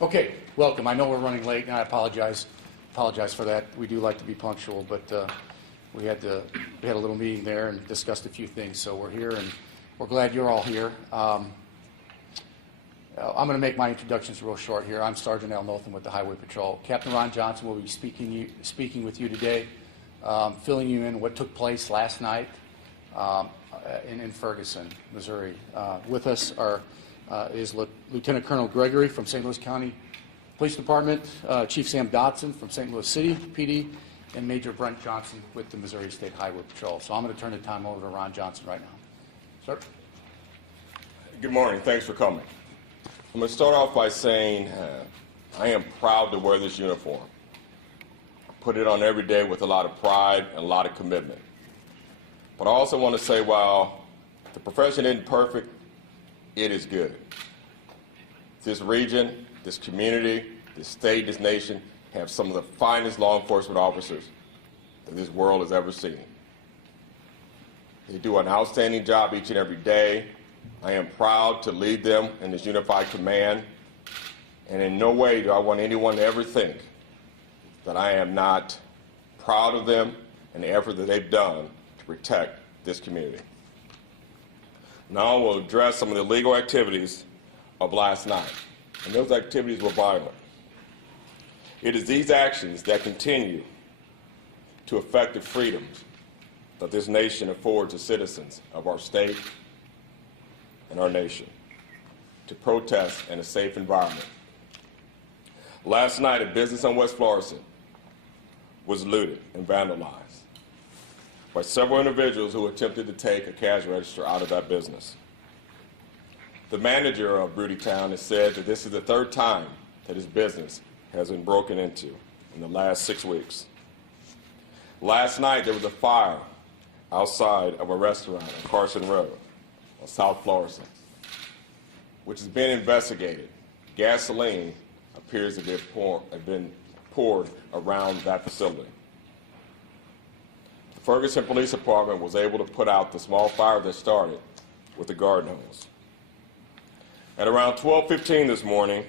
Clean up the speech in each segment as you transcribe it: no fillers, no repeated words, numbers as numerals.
Okay, welcome. I know we're running late, and I apologize for that. We do like to be punctual, but we had a little meeting there and discussed a few things. So we're here, and we're glad you're all here. I'm going to make my introductions real short here. I'm Sergeant Al Nothan with the Highway Patrol. Captain Ron Johnson will be speaking with you today, filling you in what took place last night in Ferguson, Missouri. With us is Lieutenant Colonel Gregory from St. Louis County Police Department, Chief Sam Dotson from St. Louis City PD, and Major Brent Johnson with the Missouri State Highway Patrol. So I'm going to turn the time over to Ron Johnson right now. Sir? Good morning. Thanks for coming. I'm going to start off by saying I am proud to wear this uniform. I put it on every day with a lot of pride and a lot of commitment. But I also want to say while the profession isn't perfect, it is good. This region, this community, this state, this nation have some of the finest law enforcement officers that this world has ever seen. They do an outstanding job each and every day. I am proud to lead them in this unified command, and in no way do I want anyone to ever think that I am not proud of them and the effort that they've done to protect this community. Now I will address some of the illegal activities of last night, and those activities were violent. It is these actions that continue to affect the freedoms that this nation affords the citizens of our state and our nation to protest in a safe environment. Last night, a business on West Florissant was looted and vandalized by several individuals who attempted to take a cash register out of that business. The manager of Brudytown has said that this is the third time that his business has been broken into in the last 6 weeks. Last night, there was a fire outside of a restaurant on Carson Road on South Florissant, which has been investigated. Gasoline appears to have been poured around that facility. The Ferguson Police Department was able to put out the small fire that started with a garden hose. At around 12:15 this morning,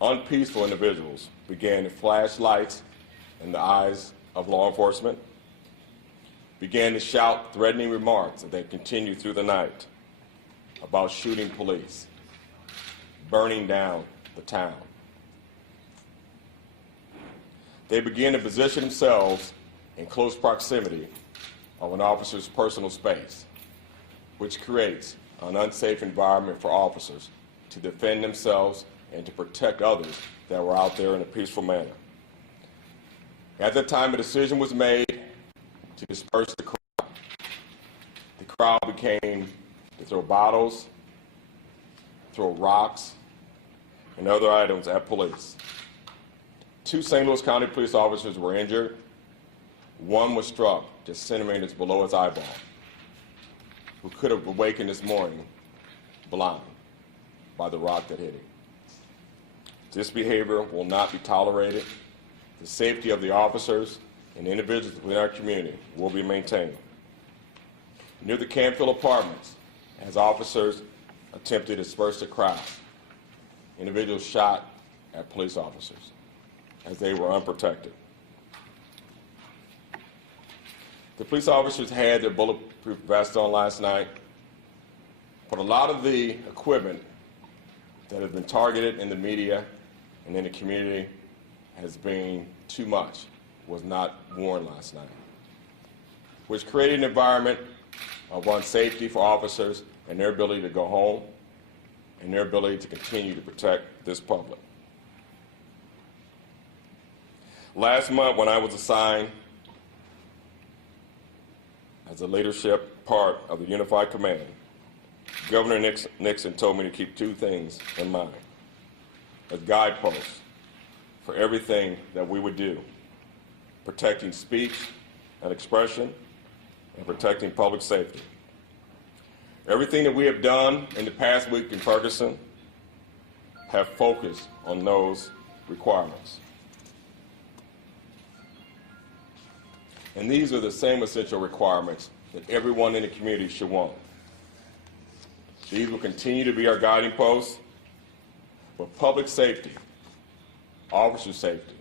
unpeaceful individuals began to flash lights in the eyes of law enforcement, began to shout threatening remarks that they continued through the night about shooting police, burning down the town. They began to position themselves in close proximity of an officer's personal space, which creates an unsafe environment for officers to defend themselves and to protect others that were out there in a peaceful manner. At that time, a decision was made to disperse the crowd. The crowd became to throw bottles, throw rocks, and other items at police. 2 St. Louis County police officers were injured. 1 was struck just centimeters below his eyeball, who could have awakened this morning blind by the rock that hit him. This behavior will not be tolerated. The safety of the officers and individuals within our community will be maintained. Near the Campfield Apartments, as officers attempted to disperse the crowd, individuals shot at police officers as they were unprotected. The police officers had their bulletproof vests on last night, but a lot of the equipment that has been targeted in the media and in the community has been too much, was not worn last night, which created an environment of unsafety for officers and their ability to go home and their ability to continue to protect this public. Last month, when I was assigned as a leadership part of the Unified Command, Governor Nixon told me to keep 2 things in mind as guideposts for everything that we would do: protecting speech and expression and protecting public safety. Everything that we have done in the past week in Ferguson have focused on those requirements. And these are the same essential requirements that everyone in the community should want. These will continue to be our guiding posts, but public safety officer safety,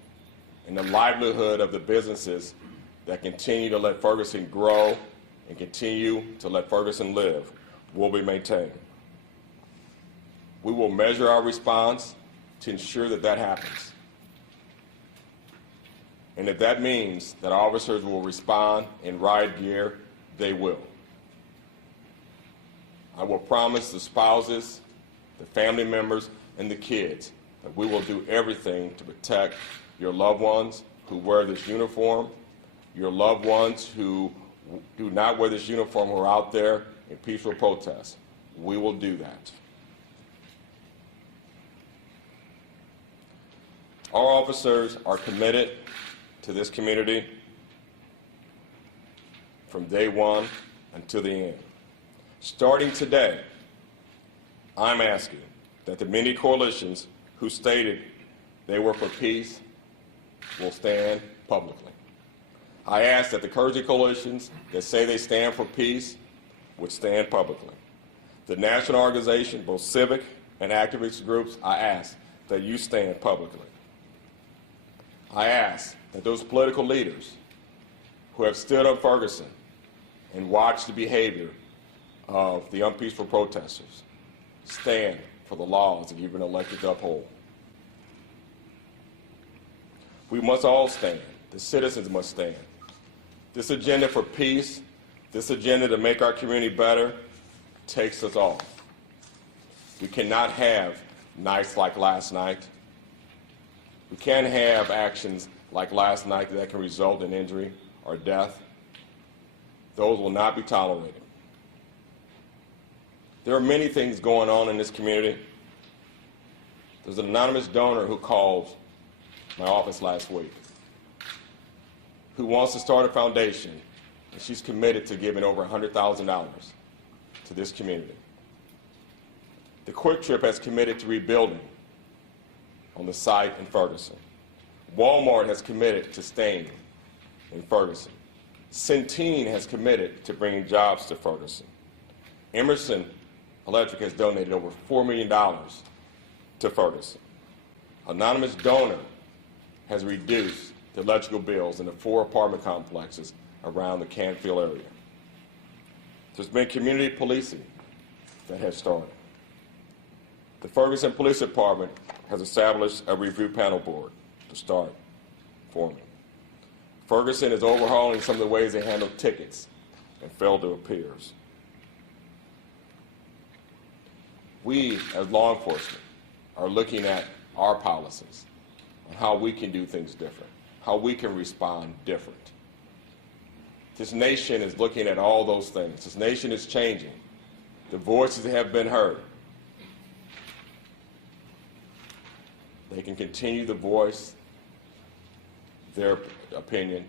and the livelihood of the businesses that continue to let Ferguson grow and continue to let Ferguson live will be maintained. We will measure our response to ensure that that happens. And if that means that officers will respond in riot gear, they will. I will promise the spouses, the family members, and the kids that we will do everything to protect your loved ones who wear this uniform, your loved ones who do not wear this uniform who are out there in peaceful protest. We will do that. Our officers are committed to this community from day one until the end. Starting today, I'm asking that the many coalitions who stated they were for peace will stand publicly. I ask that the courage coalitions that say they stand for peace would stand publicly. The national organization, both civic and activist groups, I ask that you stand publicly. I ask that those political leaders who have stood up Ferguson and watched the behavior of the unpeaceful protesters stand for the laws that you've been elected to uphold. We must all stand. The citizens must stand. This agenda for peace, this agenda to make our community better, takes us all. We cannot have nights like last night. We can't have actions like last night that can result in injury or death. Those will not be tolerated. There are many things going on in this community. There's an anonymous donor who called my office last week who wants to start a foundation, and she's committed to giving over $100,000 to this community. The Quick Trip has committed to rebuilding on the site in Ferguson. Walmart has committed to staying in Ferguson. Centene has committed to bringing jobs to Ferguson. Emerson Electric has donated over $4 million to Ferguson. Anonymous donor has reduced the electrical bills in the 4 apartment complexes around the Canfield area. There's been community policing that has started. The Ferguson Police Department has established a review panel board to start forming. Ferguson is overhauling some of the ways they handle tickets and fail to appears. We, as law enforcement, are looking at our policies on how we can do things different, how we can respond different. This nation is looking at all those things. This nation is changing. The voices have been heard. They can continue to voice their opinion.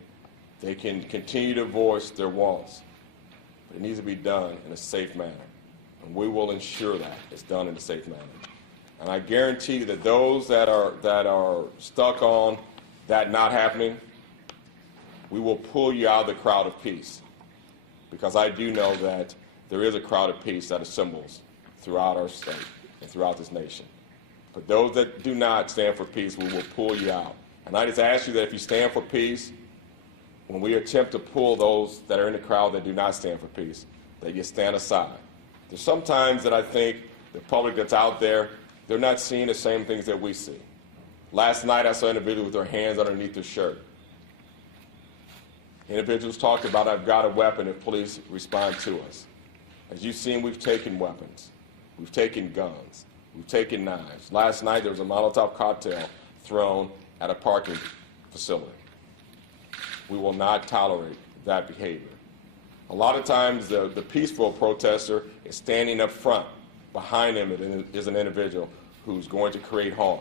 They can continue to voice their wants. But it needs to be done in a safe manner. And we will ensure that it's done in a safe manner. And I guarantee that those that are stuck on that not happening, we will pull you out of the crowd of peace. Because I do know that there is a crowd of peace that assembles throughout our state and throughout this nation. But those that do not stand for peace, we will pull you out. And I just ask you that if you stand for peace, when we attempt to pull those that are in the crowd that do not stand for peace, that you stand aside. There's sometimes that I think the public that's out there, they're not seeing the same things that we see. Last night I saw individuals with their hands underneath their shirt. Individuals talked about, I've got a weapon if police respond to us. As you've seen, we've taken weapons. We've taken guns. We've taken knives. Last night there was a Molotov cocktail thrown at a parking facility. We will not tolerate that behavior. A lot of times the peaceful protester is standing up front. Behind him is an individual who's going to create harm.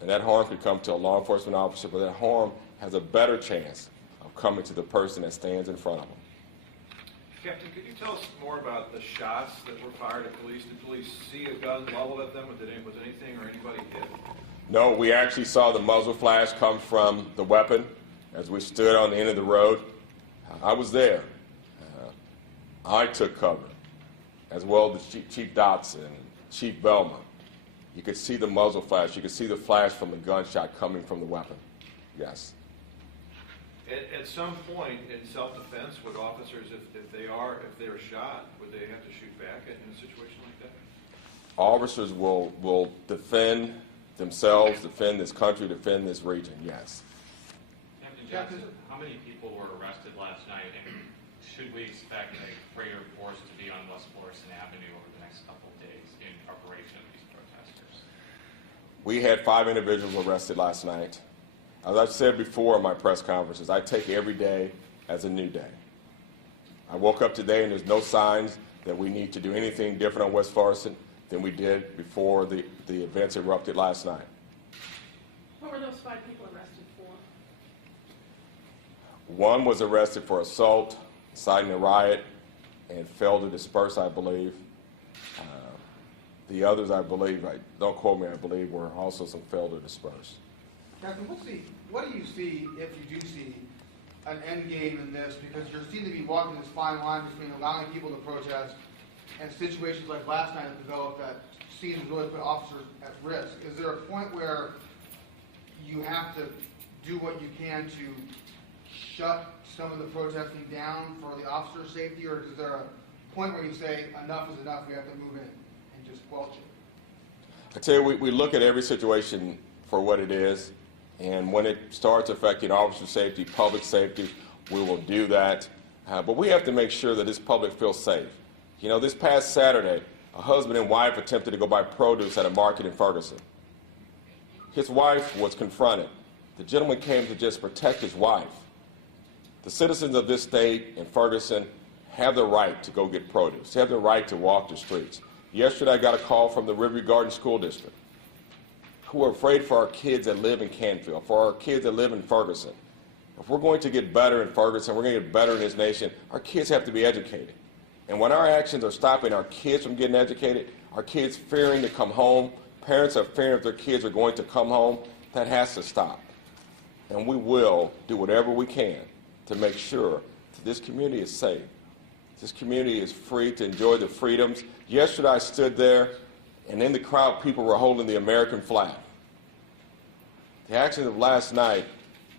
And that harm could come to a law enforcement officer, but that harm has a better chance of coming to the person that stands in front of them. Captain, could you tell us more about the shots that were fired at police? Did police see a gun leveled at them? Was anything or anybody hit? No, we actually saw the muzzle flash come from the weapon as we stood on the end of the road. I was there. I took cover, as well as Chief Dotson and Chief Belmont. You could see the muzzle flash. You could see the flash from the gunshot coming from the weapon. Yes. At some point in self-defense, would officers, if they're shot, would they have to shoot back in a situation like that? Officers will defend themselves, defend this country, defend this region, yes. Captain Johnson, how many people were arrested last night, and should we expect a greater force to be on West Florissant Avenue over the next couple of days in preparation of these protesters? We had 5 individuals arrested last night. As I've said before in my press conferences, I take every day as a new day. I woke up today and there's no signs that we need to do anything different on West Florissant than we did before the events erupted last night. What were those 5 people arrested for? One was arrested for assault, inciting a riot, and failed to disperse, I believe. The others, I believe, don't quote me, I believe, were also some failed to disperse. Captain, what do you see, if you do see, an end game in this? Because you seem to be walking this fine line between allowing people to protest and situations like last night have developed that seem to really put officers at risk. Is there a point where you have to do what you can to shut some of the protesting down for the officer's safety, or is there a point where you say enough is enough, we have to move in and just quelch it? I tell you, we look at every situation for what it is, and when it starts affecting officer safety, public safety, we will do that. But we have to make sure that this public feels safe. You know, this past Saturday, a husband and wife attempted to go buy produce at a market in Ferguson. His wife was confronted. The gentleman came to just protect his wife. The citizens of this state and Ferguson have the right to go get produce. They have the right to walk the streets. Yesterday, I got a call from the Riverview Garden School District, who are afraid for our kids that live in Canfield, for our kids that live in Ferguson. If we're going to get better in Ferguson, we're going to get better in this nation, our kids have to be educated. And when our actions are stopping our kids from getting educated, our kids fearing to come home, parents are fearing if their kids are going to come home, that has to stop. And we will do whatever we can to make sure that this community is safe. This community is free to enjoy the freedoms. Yesterday I stood there, and in the crowd people were holding the American flag. The actions of last night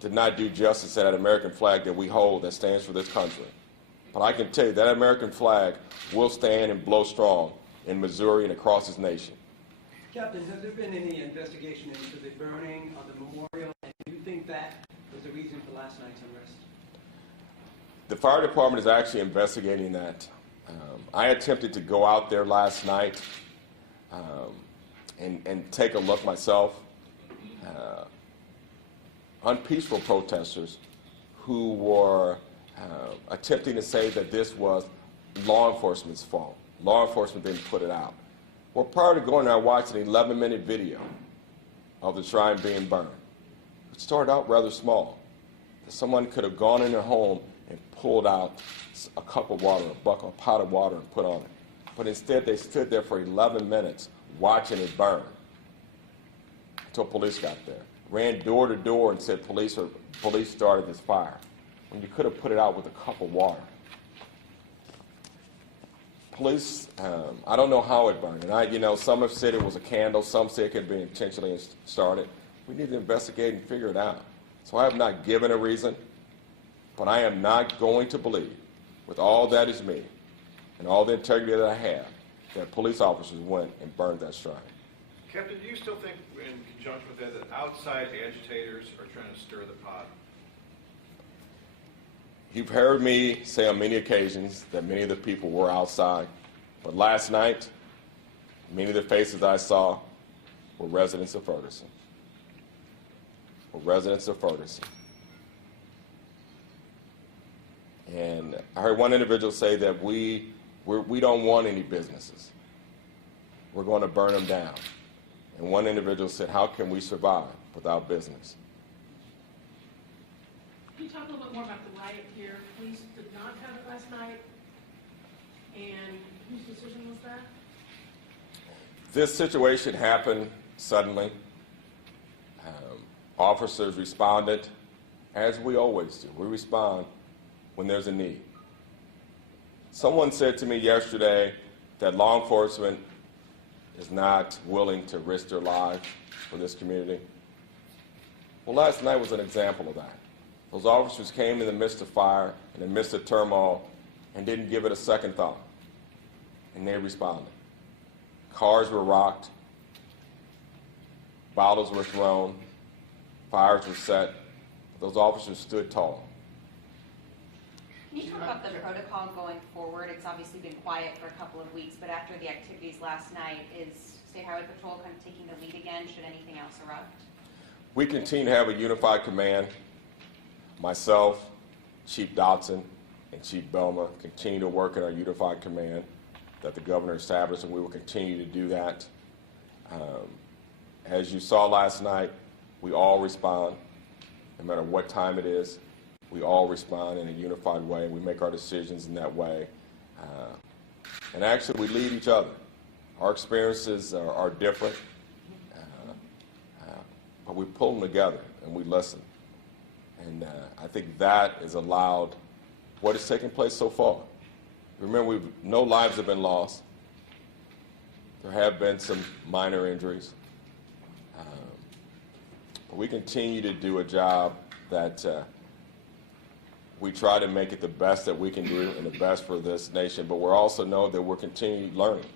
did not do justice to that American flag that we hold that stands for this country. But I can tell you that American flag will stand and blow strong in Missouri and across this nation. Captain, has there been any investigation into the burning of the memorial, and do you think that was the reason for last night's unrest? The fire department is actually investigating that. I attempted to go out there last night and take a look myself. Unpeaceful protesters who were attempting to say that this was law enforcement's fault. Law enforcement didn't put it out. Well, prior to going there, I watched an 11-minute video of the shrine being burned. It started out rather small. Someone could have gone in their home and pulled out a cup of water, a pot of water, and put on it. But instead, they stood there for 11 minutes watching it burn until police got there. Ran door to door and said police started this fire, when you could have put it out with a cup of water. Police, I don't know how it burned. And some have said it was a candle, some say it could be intentionally started. We need to investigate and figure it out. So I have not given a reason, but I am not going to believe, with all that is me and all the integrity that I have, that police officers went and burned that shrine. Captain, do you still think, in conjunction with that outside agitators are trying to stir the pot? You've heard me say on many occasions that many of the people were outside, but last night, many of the faces I saw were residents of Ferguson. And I heard one individual say that we don't want any businesses. We're going to burn them down. And one individual said, how can we survive without business? Can you talk a little bit more about the riot here? Police did not have it last night, and whose decision was that? This situation happened suddenly. Officers responded, as we always do. We respond when there's a need. Someone said to me yesterday that law enforcement is not willing to risk their lives for this community? Well, last night was an example of that. Those officers came in the midst of fire, in the midst of turmoil, and didn't give it a second thought. And they responded. Cars were rocked, bottles were thrown, fires were set. Those officers stood tall. Can you talk about the protocol going forward? It's obviously been quiet for a couple of weeks, but after the activities last night, is State Highway Patrol kind of taking the lead again? Should anything else erupt? We continue to have a unified command. Myself, Chief Dodson, and Chief Belma continue to work in our unified command that the governor established, and we will continue to do that. As you saw last night, we all respond, no matter what time it is. We all respond in a unified way, and we make our decisions in that way. And actually, we lead each other. Our experiences are different, but we pull them together, and we listen. And I think that has allowed what has taken place so far. Remember, no lives have been lost. There have been some minor injuries. But we continue to do a job that we try to make it the best that we can do and the best for this nation, but we also know that we're continuing learning.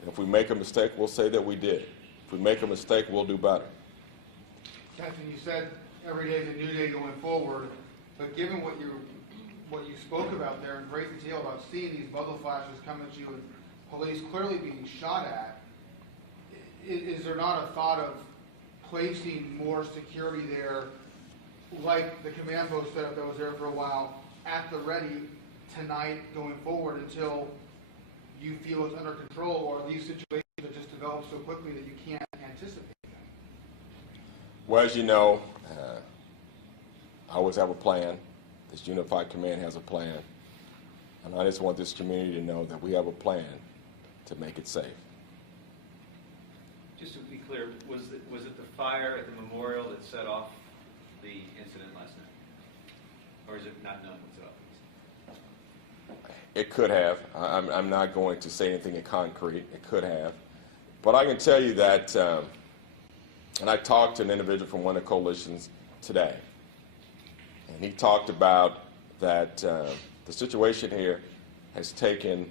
And if we make a mistake, we'll say that we did. If we make a mistake, we'll do better. Captain, you said every day is a new day going forward, but given what you spoke about there in great detail about seeing these muzzle flashes come at you and police clearly being shot at, is there not a thought of placing more security there, like the command post setup that was there for a while, at the ready tonight going forward until you feel it's under control, or these situations that just develop so quickly that you can't anticipate them? Well, as you know, I always have a plan. This unified command has a plan. And I just want this community to know that we have a plan to make it safe. Just to be clear, was it the fire at the memorial that set off the incident last night? Or is it not known what's up? It could have. I'm not going to say anything in concrete. It could have. But I can tell you that, and I talked to an individual from one of the coalitions today, and he talked about that the situation here has taken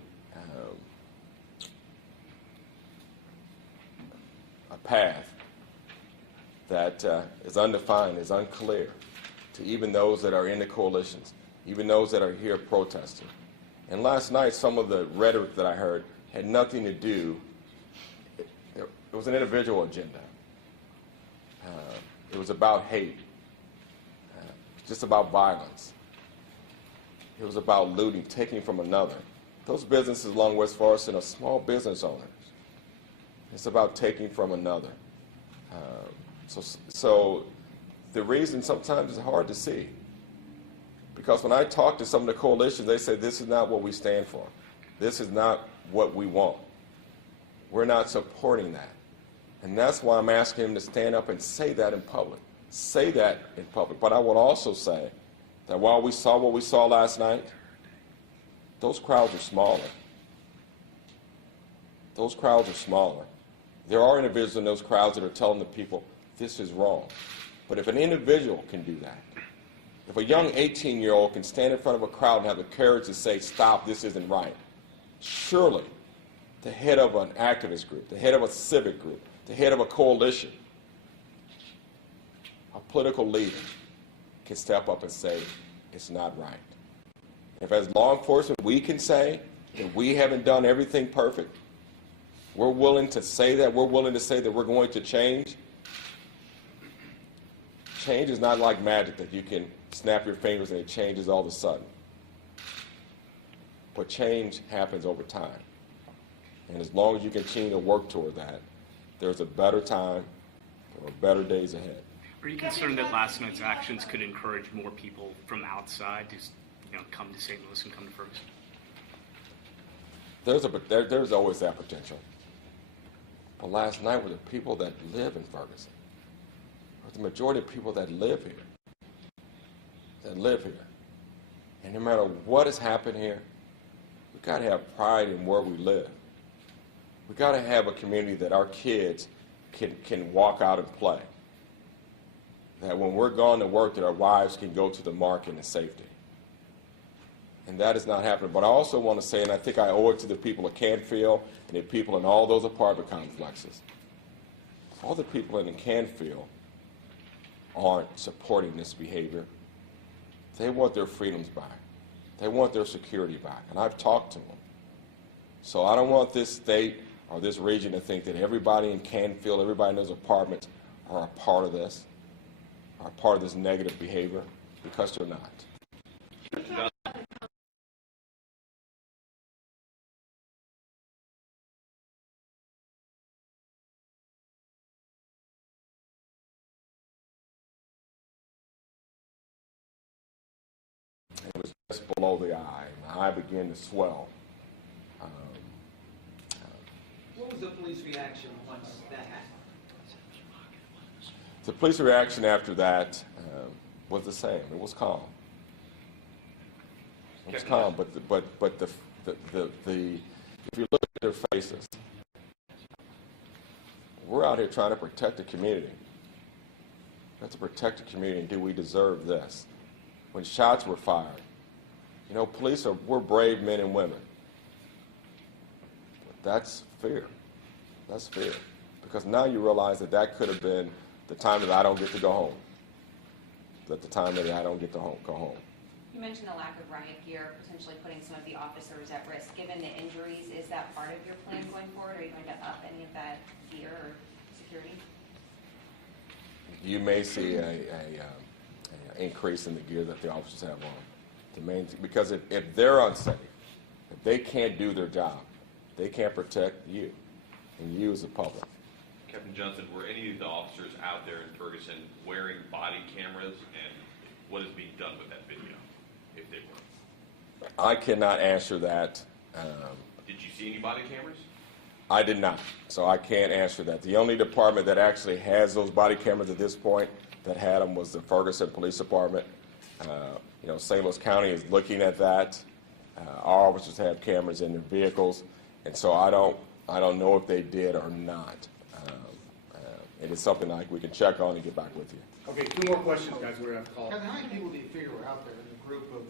a path that is undefined, is unclear to even those that are in the coalitions, even those that are here protesting. And last night, some of the rhetoric that I heard had nothing to do, it was an individual agenda. It was about hate, just about violence. It was about looting, taking from another. Those businesses along West Ferguson are small business owners. It's about taking from another. So the reason sometimes is hard to see. Because when I talk to some of the coalitions, they say this is not what we stand for. This is not what we want. We're not supporting that. And that's why I'm asking him to stand up and say that in public. Say that in public. But I would also say that while we saw what we saw last night, those crowds are smaller. Those crowds are smaller. There are individuals in those crowds that are telling the people, this is wrong. But if an individual can do that, if a young 18-year-old can stand in front of a crowd and have the courage to say, stop, this isn't right, surely the head of an activist group, the head of a civic group, the head of a coalition, a political leader can step up and say, it's not right. If as law enforcement we can say that we haven't done everything perfect, we're willing to say that, we're willing to say that we're going to change. Change is not like magic that you can snap your fingers and it changes all of a sudden. But change happens over time. And as long as you continue to work toward that, there's a better time, there are better days ahead. Are you concerned that last night's actions could encourage more people from outside to, come to St. Louis and come to Ferguson? There's always that potential. But last night were the people that live in Ferguson. Or the majority of people that live here. And no matter what has happened here, we've got to have pride in where we live. We got to have a community that our kids can walk out and play. That when we're gone to work, that our wives can go to the market in safety. And that is not happening. But I also want to say, and I think I owe it to the people of Canfield and the people in all those apartment complexes, all the people in Canfield aren't supporting this behavior. They want their freedoms back. They want their security back. And I've talked to them. So I don't want this state or this region to think that everybody in Canfield, everybody in those apartments are a part of this, are a part of this negative behavior, because they're not. It was just below the eye. My eye began to swell. What was the police reaction once that happened? The police reaction after that was the same. It was calm. It was calm, but if you look at their faces, we're out here trying to protect the community. We have to protect the community, and do we deserve this? When shots were fired, you know, we're brave men and women. But that's fear. That's fear. Because now you realize that that could have been the time that I don't get to go home. That the time that I don't get to go home. You mentioned the lack of riot gear, potentially putting some of the officers at risk. Given the injuries, is that part of your plan going forward? Are you going to up any of that gear or security? You may see a increase in the gear that the officers have on. Because if they're unsafe, if they can't do their job, they can't protect you and you as the public. Captain Johnson, were any of the officers out there in Ferguson wearing body cameras, and what is being done with that video, if they were? I cannot answer that. Did you see any body cameras? I did not, so I can't answer that. The only department that actually has those body cameras at this point that had them was the Ferguson Police Department. You know, St. Louis County is looking at that. Our officers have cameras in their vehicles, and so I don't know if they did or not. It is something like we can check on and get back with you. Okay, 2 more questions, guys. We're going to have to call. Kevin, how many people do you figure were out there in the group of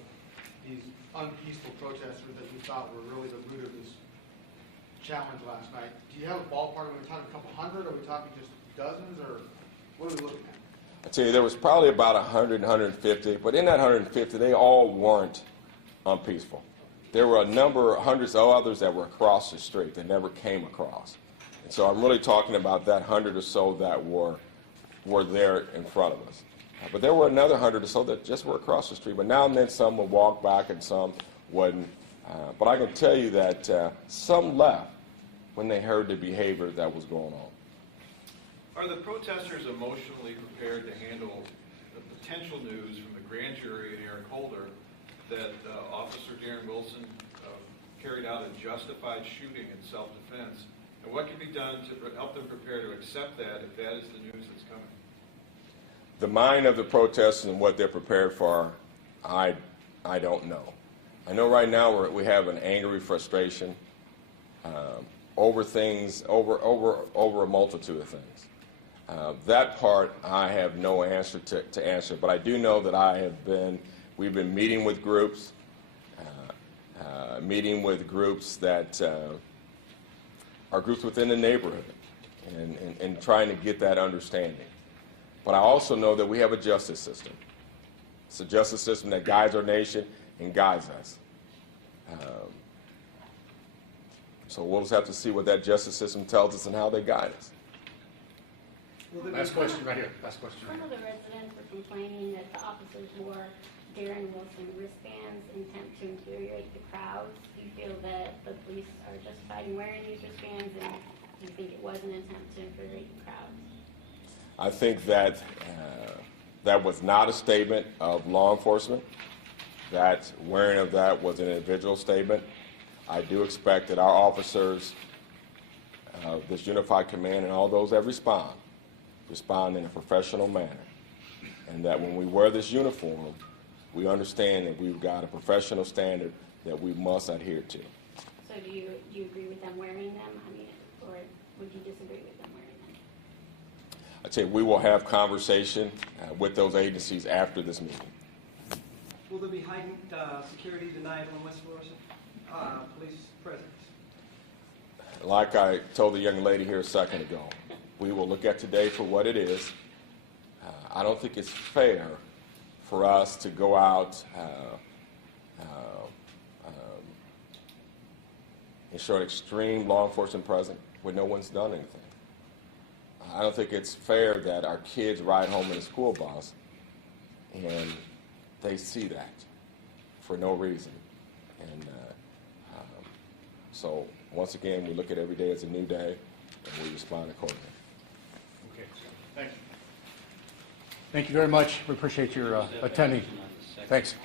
these unpeaceful protesters that you thought were really the root of this challenge last night? Do you have a ballpark? Are we talking a couple hundred? Are we talking just dozens? Or what are we looking at? I tell you, there was probably about 100, 150, but in that 150, they all weren't unpeaceful. There were hundreds of others that were across the street that never came across. And so I'm really talking about that 100 or so that were there in front of us. But there were another 100 or so that just were across the street. But now and then some would walk back and some wouldn't. But I can tell you that some left when they heard the behavior that was going on. Are the protesters emotionally prepared to handle the potential news from the grand jury and Eric Holder that Officer Darren Wilson carried out a justified shooting in self-defense? And what can be done to help them prepare to accept that if that is the news that's coming? The mind of the protesters and what they're prepared for, I don't know. I know right now we have an angry frustration over things, over a multitude of things. That part I have no answer to answer, but I do know that we've been meeting with groups, that are groups within the neighborhood and trying to get that understanding. But I also know that we have a justice system. It's a justice system that guides our nation and guides us. So we'll just have to see what that justice system tells us and how they guide us. Last question right here. Last question. Some of the residents were complaining that the officers wore Darren Wilson wristbands in attempt to infuriate the crowds. Do you feel that the police are justified in wearing these wristbands, and do you think it was an attempt to infuriate the crowds? I think that that was not a statement of law enforcement. That wearing of that was an individual statement. I do expect that our officers, this unified command, and all those that respond in a professional manner. And that when we wear this uniform, we understand that we've got a professional standard that we must adhere to. So do you agree with them wearing them? I mean, would you disagree with them wearing them? I'd say we will have conversation with those agencies after this meeting. Will there be heightened security tonight on West Florissant? Police presence? Like I told the young lady here a second ago, we will look at today for what it is. I don't think it's fair for us to go out and show an extreme law enforcement presence when no one's done anything. I don't think it's fair that our kids ride home in a school bus and they see that for no reason. And so, once again, we look at every day as a new day and we respond accordingly. Okay, thank you. Thank you very much. We appreciate your attending. Thanks.